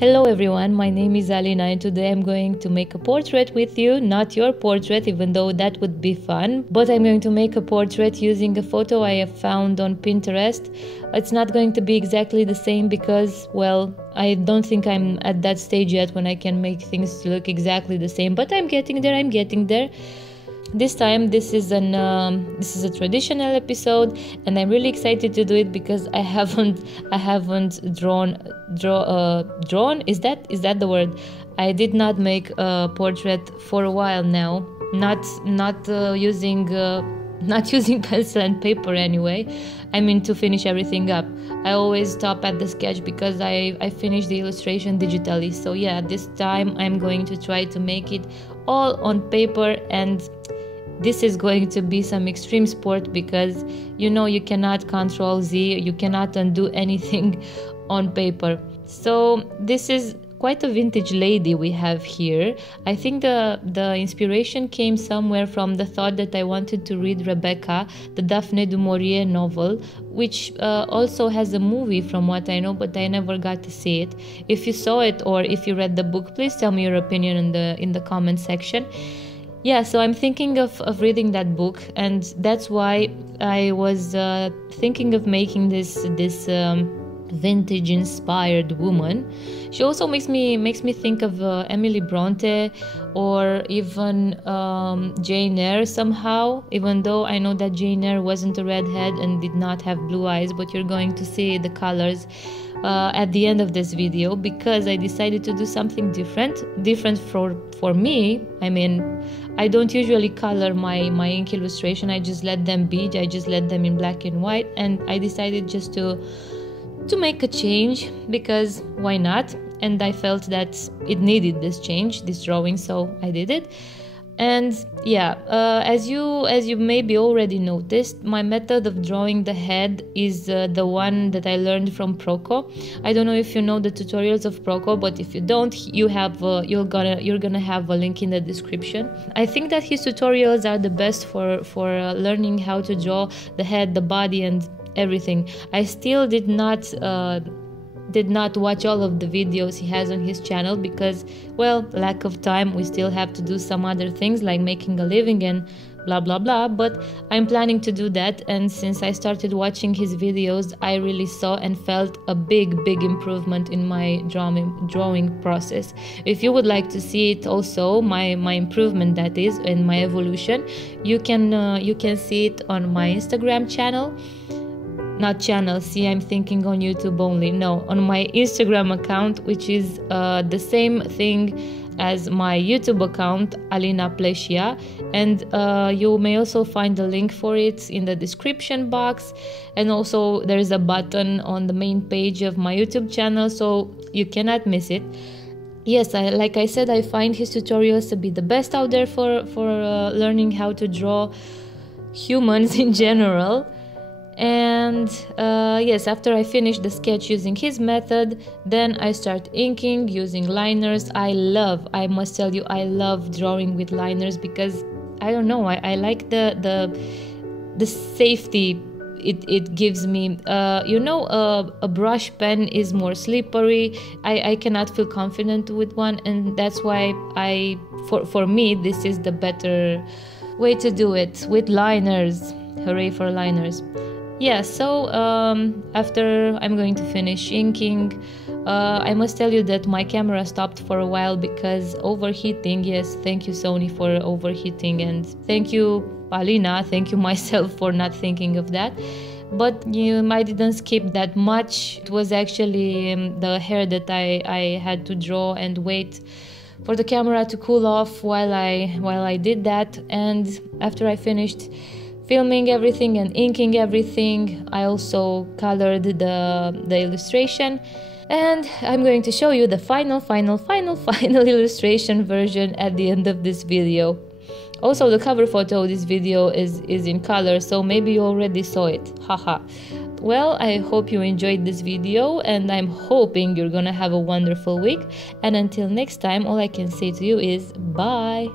Hello everyone, my name is Alina and today I'm going to make a portrait with you. Not your portrait, even though that would be fun, but I'm going to make a portrait using a photo I have found on Pinterest. It's not going to be exactly the same because, well, I don't think I'm at that stage yet when I can make things look exactly the same, but I'm getting there. This time this is a traditional episode and I'm really excited to do it because I haven't drawn is that the word? I did not make a portrait for a while now, not using pencil and paper anyway. I mean, to finish everything up. I always stop at the sketch because I finish the illustration digitally. So yeah, this time I'm going to try to make it all on paper, and this is going to be some extreme sport because you cannot control Z, you cannot undo anything on paper. So this is quite a vintage lady we have here. I think the inspiration came somewhere from the thought that I wanted to read Rebecca, the Daphne du Maurier novel, which also has a movie from what I know, but I never got to see it. If you saw it or if you read the book, please tell me your opinion in the comment section. Yeah, so I'm thinking of reading that book, and that's why I was thinking of making this vintage inspired woman. She also makes me think of Emily Bronte or even Jane Eyre somehow, even though I know that Jane Eyre wasn't a redhead and did not have blue eyes, but you're going to see the colors at the end of this video because I decided to do something different for me. I mean, I don't usually color my ink illustration. I just let them be. I just let them in black and white, and I decided just to make a change because why not? And I felt that it needed this change, this drawing, so I did it. And yeah, as you maybe already noticed, my method of drawing the head is the one that I learned from Proko. I don't know if you know the tutorials of Proko, but if you don't, you're gonna have a link in the description. I think that his tutorials are the best for learning how to draw the head, the body, and everything. I still did not watch all of the videos he has on his channel because, well, lack of time. We still have to do some other things like making a living and blah blah blah, but I'm planning to do that. And since I started watching his videos, I really saw and felt a big improvement in my drawing process. If you would like to see it also, my improvement, that is, in my evolution, you can see it on my Instagram channel. Not channel, see, I'm thinking on YouTube only. No, on my Instagram account, which is the same thing as my YouTube account, Alina Pleșia, and you may also find the link for it in the description box, and also there's a button on the main page of my YouTube channel, so you cannot miss it. Yes, like I said, I find his tutorials to be the best out there for learning how to draw humans in general. And yes, after I finish the sketch using his method, then I start inking using liners. I must tell you, I love drawing with liners because I don't know, I like the safety it gives me. A brush pen is more slippery. I cannot feel confident with one, and that's why for me this is the better way to do it, with liners. Hooray for liners. Yeah, so after I'm going to finish inking, I must tell you that my camera stopped for a while because overheating. Yes, thank you Sony for overheating, and thank you Alina, thank you myself for not thinking of that. But I didn't skip that much. It was actually the hair that I had to draw and wait for the camera to cool off while I did that. And after I finished filming everything and inking everything, I also colored the illustration, and I'm going to show you the final illustration version at the end of this video. Also, the cover photo of this video is in color, so maybe you already saw it. Haha. Well, I hope you enjoyed this video, and I'm hoping you're gonna have a wonderful week. And until next time, all I can say to you is bye.